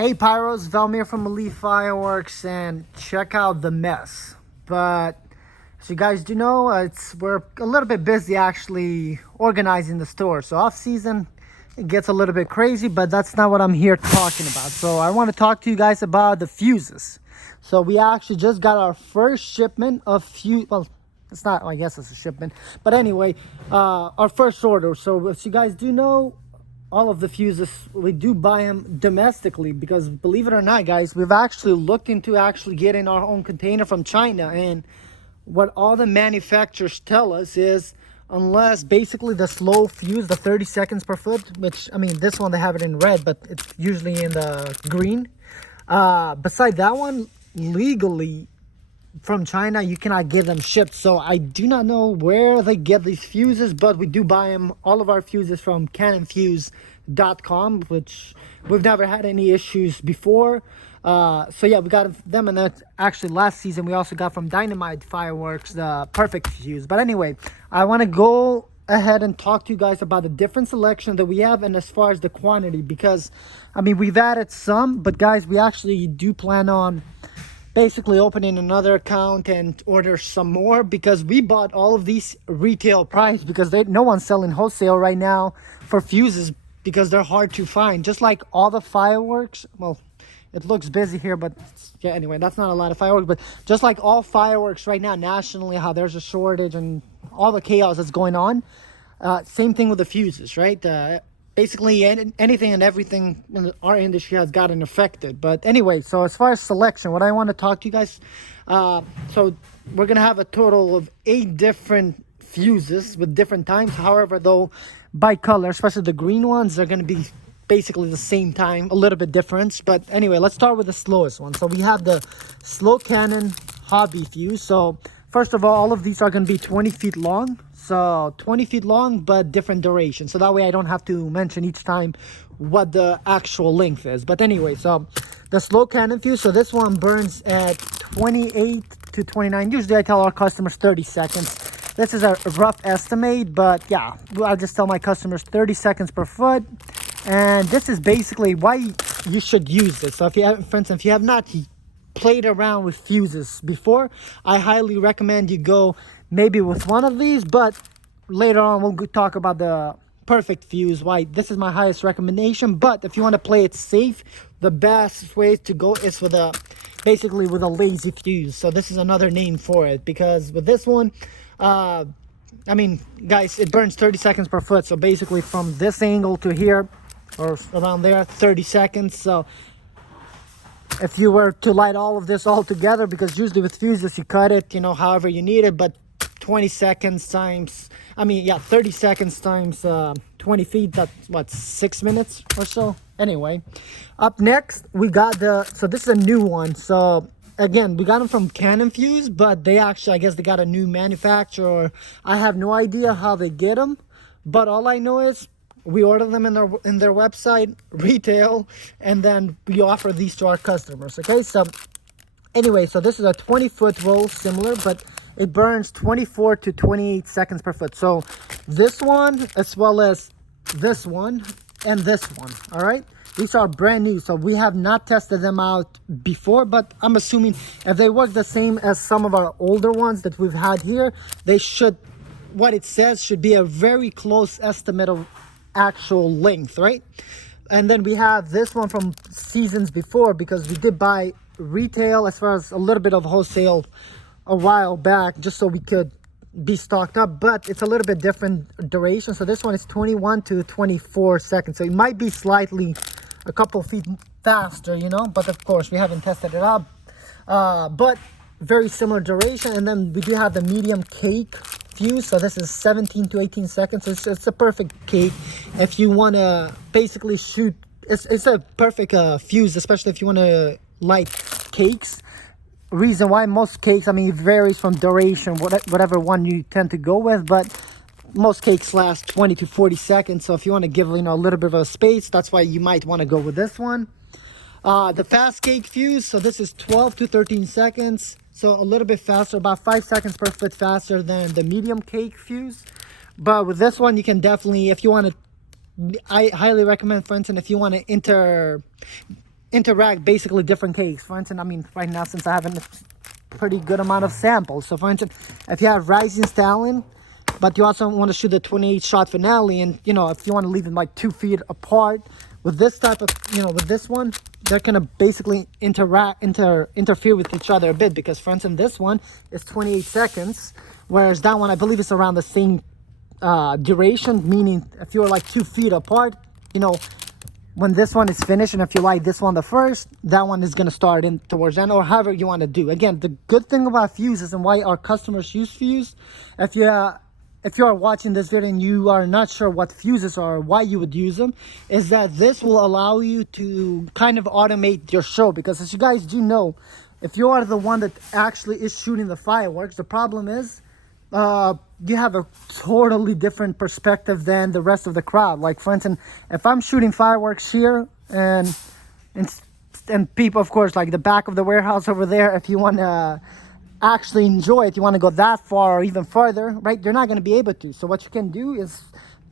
Hey Pyros, Valmir from Elite Fireworks, and check out the mess. But as you guys do know, we're a little bit busy actually organizing the store. So off season, it gets a little bit crazy, but that's not what I'm here talking about. So I want to talk to you guys about the fuses. So we actually just got our first shipment of fuse. Well, it's not, I guess it's a shipment, but anyway, our first order. So as you guys do know, all of the fuses, we do buy them domestically, because believe it or not, guys, we've actually looked into actually getting our own container from China. And what all the manufacturers tell us is, unless basically the slow fuse, the 30 seconds per foot, which, I mean, this one they have it in red, but it's usually in the green. Beside that one, legally from China, you cannot get them shipped. So I do not know where they get these fuses, but we do buy them, all of our fuses, from canonfuse.com, which we've never had any issues before. So yeah, we got them. And then actually last season we also got from Dynamite Fireworks the perfect fuse. But anyway, I want to go ahead and talk to you guys about the different selection that we have, and as far as the quantity, because I mean, we've added some, but guys, we actually do plan on basically opening another account and order some more, because we bought all of these retail price, because no one's selling wholesale right now for fuses, because they're hard to find. Just like all the fireworks, well, it looks busy here, but yeah, anyway, that's not a lot of fireworks. But just like all fireworks right now nationally, how there's a shortage and all the chaos that's going on, same thing with the fuses, right? Basically anything and everything in our industry has gotten affected. But anyway, so as far as selection, what I want to talk to you guys, so we're gonna have a total of 8 different fuses with different times. However, though, by color, especially the green ones, are gonna be basically the same time, a little bit difference. But anyway, let's start with the slowest one. So we have the slow cannon hobby fuse. So first of all of these are going to be 20 feet long. So 20 feet long, but different duration. So that way I don't have to mention each time what the actual length is. But anyway, so the slow cannon fuse. So this one burns at 28 to 29. Usually I tell our customers 30 seconds. This is a rough estimate, but yeah, I'll just tell my customers 30 seconds per foot. And this is basically why you should use this. So if you have, for instance, if you have not played around with fuses before, I highly recommend you go maybe with one of these. But later on we'll talk about the perfect fuse, why this is my highest recommendation. But if you want to play it safe, the best way to go is with basically with a lazy fuse. So this is another name for it, because with this one, I mean, guys, it burns 30 seconds per foot. So basically from this angle to here, or around there, 30 seconds. So if you were to light all of this all together, because usually with fuses you cut it, you know, however you need it, but 20 seconds times, I mean, yeah, 30 seconds times 20 feet, that's what, 6 minutes or so. Anyway, up next we got so this is a new one. So again, we got them from Canon Fuse, but they actually, I guess they got a new manufacturer. I have no idea how they get them, but all I know is we order them in their website, retail, and then we offer these to our customers. Okay, so anyway, so this is a 20-foot roll, similar, but it burns 24 to 28 seconds per foot. So this one, as well as this one and this one, all right, these are brand new, so we have not tested them out before, but I'm assuming if they work the same as some of our older ones that we've had here, they should, what it says should be a very close estimate of actual length, right? And then we have this one from seasons before, because we did buy retail as far as a little bit of wholesale a while back, just so we could be stocked up, but it's a little bit different duration. So this one is 21 to 24 seconds, so it might be slightly a couple feet faster, you know, but of course we haven't tested it out. But very similar duration. And then we do have the medium cake fuse. So this is 17 to 18 seconds. So it's a perfect cake if you want to basically shoot. It's a perfect fuse, especially if you want to light cakes. Reason why most cakes, I mean, it varies from duration, whatever one you tend to go with, but most cakes last 20 to 40 seconds. So if you want to give, you know, a little bit of a space, that's why you might want to go with this one. The fast cake fuse, so this is 12 to 13 seconds. So a little bit faster, about 5 seconds per foot faster than the medium cake fuse. But with this one, you can definitely, if you want to, I highly recommend, for instance, if you want to interact basically different cakes. For instance, I mean, right now, since I have a pretty good amount of samples. So for instance, if you have Rising Stallion, but you also want to shoot the 28 shot finale, and you know, if you want to leave them like 2 feet apart, with this type of, you know, with this one, they're gonna basically interfere with each other a bit, because for instance, this one is 28 seconds, whereas that one, I believe, is around the same duration, meaning if you're like 2 feet apart, you know, when this one is finished, and if you light this one the first, that one is going to start in towards the end, or however you want to do. Again, the good thing about fuses and why our customers use fuse, if you are watching this video and you are not sure what fuses are or why you would use them, is that this will allow you to kind of automate your show. Because as you guys do know, if you are the one that actually is shooting the fireworks, the problem is you have a totally different perspective than the rest of the crowd. Like for instance, if I'm shooting fireworks here, and people, of course, like the back of the warehouse over there, if you want to actually enjoy it, you want to go that far or even further, right? You're not going to be able to. So what you can do is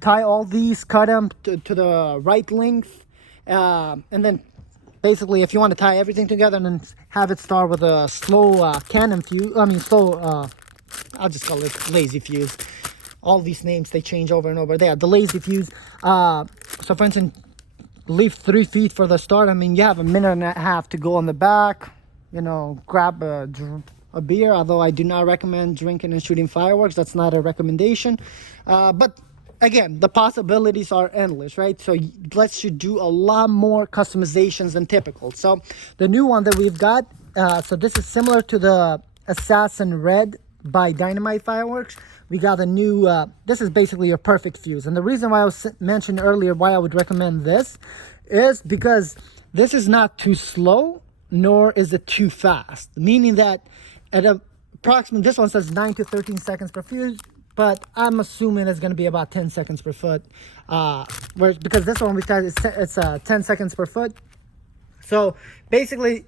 tie all these, cut them to the right length, and then basically, if you want to tie everything together and then have it start with a slow cannon fuse, I mean slow, I'll just call it lazy fuse. All these names, they change over and over. There, the lazy fuse. So for instance, leave 3 feet for the start. I mean, you have a minute and a half to go on the back, you know, grab a beer, although I do not recommend drinking and shooting fireworks. That's not a recommendation. But again, the possibilities are endless, right? So let's you do a lot more customizations than typical. So the new one that we've got, so this is similar to the Assassin Red by Dynamite Fireworks. We got a new, this is basically a perfect fuse. And the reason why I was mentioned earlier why I would recommend this is because this is not too slow, nor is it too fast. Meaning that at approximately, this one says 9 to 13 seconds per fuse, but I'm assuming it's going to be about 10 seconds per foot. Whereas, because this one we said it's 10 seconds per foot. So basically,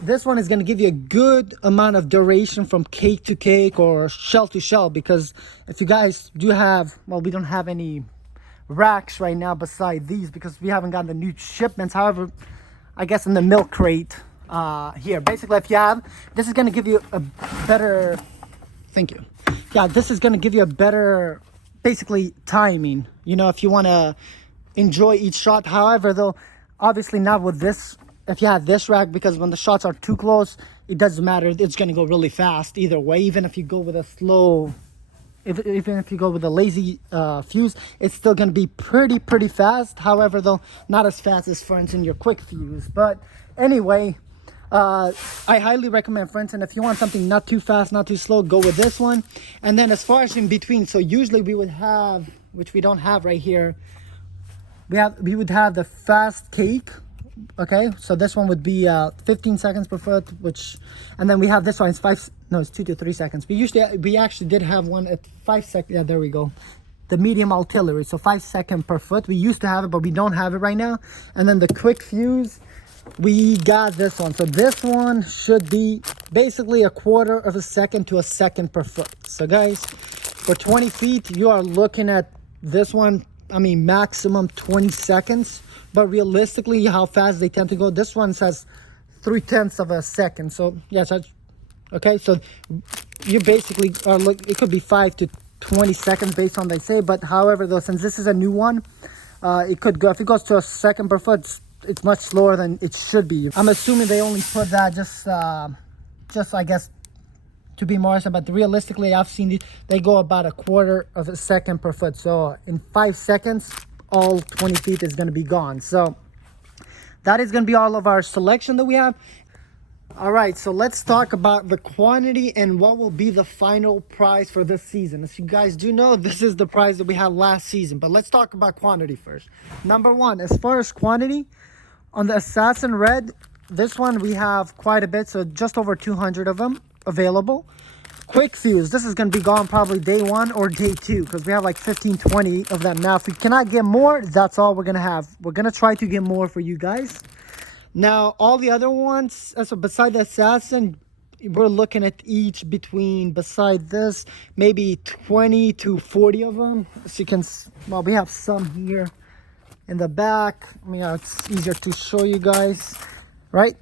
this one is going to give you a good amount of duration from cake to cake or shell to shell. Because if you guys do have, well, we don't have any racks right now beside these because we haven't gotten the new shipments. However, I guess in the milk crate here, basically, if you have, this is going to give you a better, thank you. Yeah, this is going to give you a better, basically, timing, you know, if you want to enjoy each shot. However, though, obviously not with this. If you have this rack, because when the shots are too close, it doesn't matter. It's going to go really fast either way. Even if you go with a slow, even if you go with a lazy fuse, it's still going to be pretty fast. However, though, not as fast as, for instance, your quick fuse. But anyway, I highly recommend, for instance, if you want something not too fast, not too slow, go with this one. And then as far as in between, so usually we would have, which we don't have right here, we would have the fast cake. Okay, so this one would be 15 seconds per foot, which, and then we have this one, it's 2 to 3 seconds. We actually did have one at 5 seconds. Yeah, there we go. The medium artillery, so 5 seconds per foot. We used to have it, but we don't have it right now. And then the quick fuse, we got this one. So this one should be basically 1/4 of a second to a second per foot. So guys, for 20 feet, you are looking at this one, I mean, maximum 20 seconds. But realistically, how fast they tend to go, this one says 3/10 of a second. So yes, okay, so you basically are it could be 5 to 20 seconds based on they say. But however, though, since this is a new one, it could go, if it goes to a second per foot, it's much slower than it should be. I'm assuming they only put that just I guess to be more honest, but realistically, I've seen they go about 1/4 of a second per foot. So in 5 seconds, all 20 feet is going to be gone. So that is going to be all of our selection that we have. All right, so let's talk about the quantity and what will be the final price for this season. As you guys do know, this is the price that we had last season, but let's talk about quantity first. Number one, as far as quantity, on the Assassin Red, this one we have quite a bit, so just over 200 of them available. Quick fuse, this is going to be gone probably day 1 or day 2 because we have like 15-20 of them. Now if we cannot get more, that's all we're going to have. We're going to try to get more for you guys. Now all the other ones, so beside the Assassin, we're looking at each between, beside this, maybe 20 to 40 of them. So you can, well, we have some here in the back. I mean, it's easier to show you guys. right?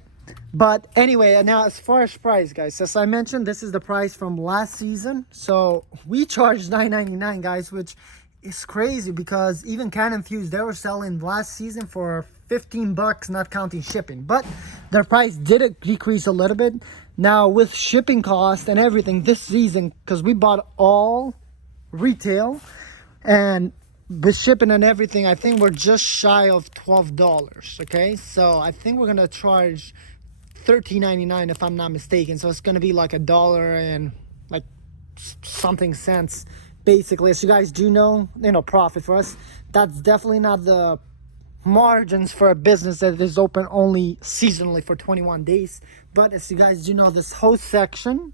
But anyway, now as far as price, guys, as I mentioned, this is the price from last season. So we charged $9.99, guys, which is crazy because even Canon Fuse, they were selling last season for 15 bucks, not counting shipping. But their price did decrease a little bit. Now with shipping cost and everything this season, because we bought all retail, and with shipping and everything, I think we're just shy of $12. Okay, so I think we're gonna charge $13.99 if I'm not mistaken. So it's gonna be like $1 and like something cents, basically. As you guys do know, profit for us. That's definitely not the margins for a business that is open only seasonally for 21 days. But as you guys do know, this whole section,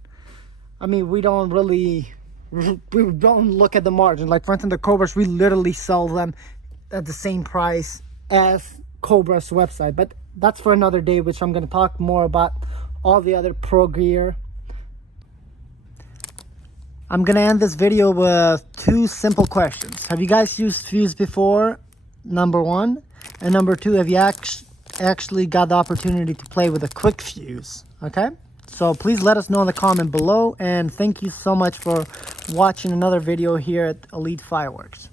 I mean, we don't look at the margin. Like for instance, the Cobras, we literally sell them at the same price as Cobra's website. But that's for another day, which I'm going to talk more about all the other pro gear. I'm going to end this video with 2 simple questions. Have you guys used Fuse before? Number 1. And number 2, have you actually got the opportunity to play with a quick fuse? Okay? So please let us know in the comment below. And thank you so much for watching another video here at Elite Fireworks.